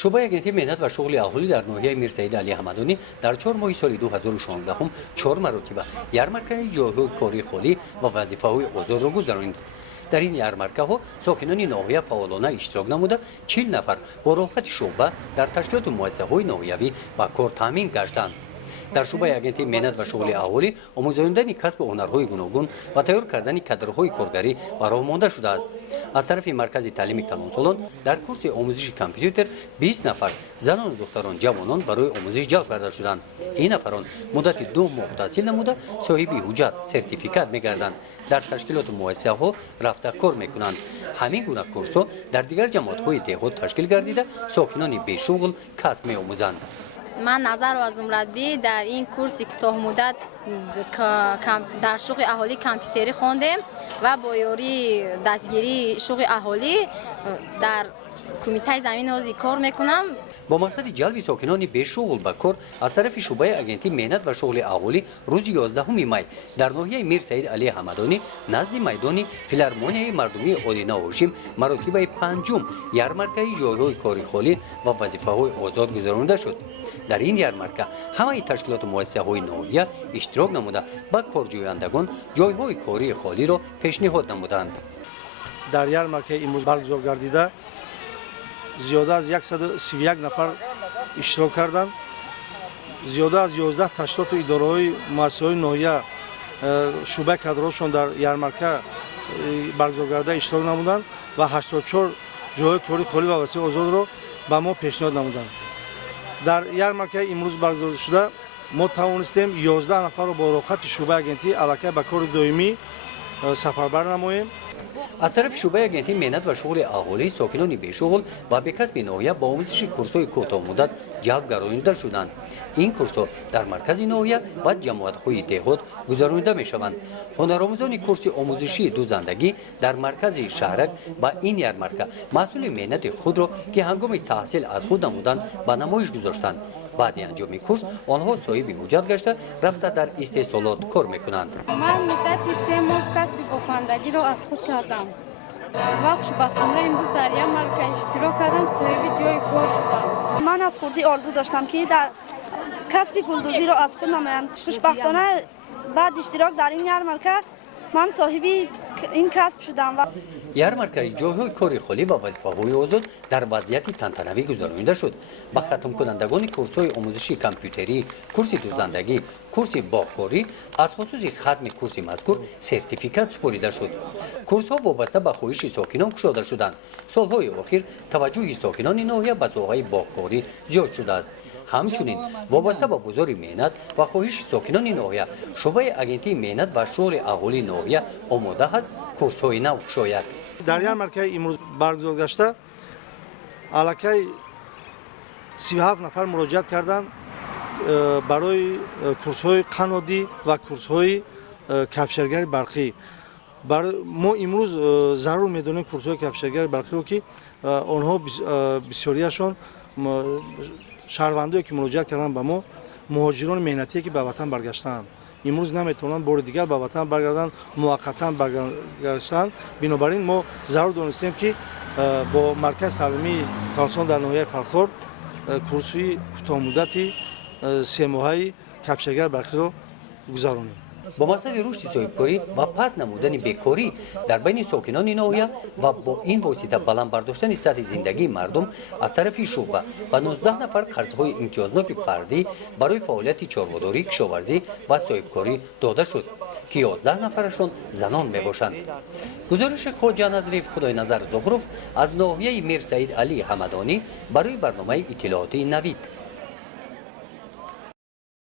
шӯъбаи агентии меҳнат ва шуғли аҳолӣ дар ноҳияи Мирсаид Алӣ Ҳамадонӣ дар 4 моҳи соли 2016 4 маротиба ярмаркаи ҷойҳои кори холӣ ва вазифаҳои озодро гузаронинд. дар ин ярмаркаҳо сокинони ноҳия фаъолона иштирок намуда 40 нафар бо роҳхати шуъба дар ташкилоту муассисаҳои ноҳиявӣ ба кор таъмин гаштанд. дар шӯъбаи агентии меҳнат ва шуғли аҳолӣ омӯзониндани касбу ҳунарҳои гуногун ва тайёр кардани кадрҳои коргарӣ ба роҳ монда шудааст. аз тарафи маркази таълими калонсолон дар курси омӯзиши компютер 20 нафар занону духтарон ҷавонон барои омӯзиш ҷалб карда шуданд. ин нафарон муддати 2 моҳ таҳсил намуда соҳиби ҳуҷҷат сертификат мегарданд, дар ташкилоту муассисаҳо рафта кор мекунанд. ҳамин гуна курсҳо дар дигар ҷамоатҳои деҳот ташкил гардида сокинони бешуғл касб меомӯзанд. من نظر و زمردی در این کورسی کوتاه مدت در شغل اهالی کامپیوتری خواندیم و با یاری دستگیری شغل اهالی در کمیته زمین حوزه کار میکنم. با مقصد جلب ساکنان بشغل به کار از طرف شعبه اگنتی مهنت و شغل اهالی روز 11 می در ناحیه میرسعید علی حمدانی نزد میدان فیلارمونیای مردمی آدینه هاشم مراتب پنجم یارمرکه جایهای کاری خالی و وظیفه‌های آزاد گذرانده شد. در این یارمرکه همه تشکیلات و مؤسسه‌های ناحیه اشتراک نموده با کارجویندگان جایهای کاری خالی را پیشنهاد نمودند. در یارمرکه امروز برگزار گردیده زیاده از 131 نفر اشتراک کردند. زیاده از 11 تشکیلات و اداره‌های مؤسسه‌های ناحیه شعبه کادرشون در یارمرکه برگزار گردیده اشتراک نمودند و 84 جای کاری خالی و وسیع آزاد را به ما پیشنهاد نمودند. در یارمرکه امروز برگزار شده ما توانستیم 11 نفر را با راحت شعبه اگنتی علاقه به کار دائمی سفربر نماییم. از طرف شعبه اگنتی مهنت و شغل اهالی ساکنان بشغل و به کسب ناحیه با آموزش کورس‌های کوتاه مدت جلب گردانیده شدند. این کورس‌ها در مرکز ناحیه و جماعت‌های دهات گذرانیده می‌شوند. هنرآموزان کورس آموزشی دوزندگی در مرکز شهرک با این یارمرکه مسئول مهنت خود را که هنگام تحصیل از خود نمودند به نمایش گذاشتند. بعد انجام کورس آنها صاحب حجت گشته رفته در استحصالات کار می‌کنند. من مدت 3 ماه کسب بافندگی را از خود کردم و خوشبختانه امروز در یارمرکه اشتراک کردم، صاحب جای کار شدم. من از خودی آرزو داشتم که در کسب گلدوزی را از خود نمایم. خوشبختانه بعد اشتراک در این یارمرکه من صاحب این کسب شدم. یارمرکه جایهای کاری خالی و وظیفه‌های آزاد در وضعیت تنتنوی گذرانیده شد. با ختم کنندگان کورس‌های آموزشی کامپیوتری، کورس دوزندگی، کورس باغکاری از خصوص ختم کورس مذکور سرتیفیکات سپرده شد. کورس‌ها وابسته به خواهش ساکنان گشوده شدند. سال‌های اخیر توجه ساکنان ناحیه به ساحه باغکاری زیاد شده است. همچنین وابسته به بازار مهنت و خواهش ساکنان ناحیه شعبه اگنتی مهنت و شغل اهالی ناحیه آماده است کورس‌های نو گشاید. در یارمرکه امروز برگزار گشته علاقه 37 نفر مراجعت کردند برای کورس‌های قنادی و کورس‌های کفشرگری برقی. برای ما امروز ضرور می‌دانیم کورس‌های کفشرگری برقی رو که آنها بسیاریشان شهروندانی که مراجعت کردند به ما مهاجران مهنتی که به وطن برگشتند امروز نمیتونن بار دیگر به وطن برگردن، موقتا برگردن. بنابراین ما ضرور دانستیم که با مرکز تعلیمی کانسون در ناحیه فرخار کورسی کوتاه مدتی 3 ماهه کفشگر برقی را گذرانیم. با مقصد رشد صاحبکاری و پس نمودن بیکاری در بین ساکنان ناحیه و با این واسطه بلند برداشتن سطح زندگی مردم از طرف شعبه و 19 نفر قرضهای امتیازناک فردی برای فعالیت چاره‌داری، کشاورزی و صاحبکاری داده شد که 11 نفرشان زنان میباشند. گزارش خواجه نظریف خدای نظر زغروف از ناحیه میرسعید علی حمدانی برای برنامه اطلاعاتی نوید.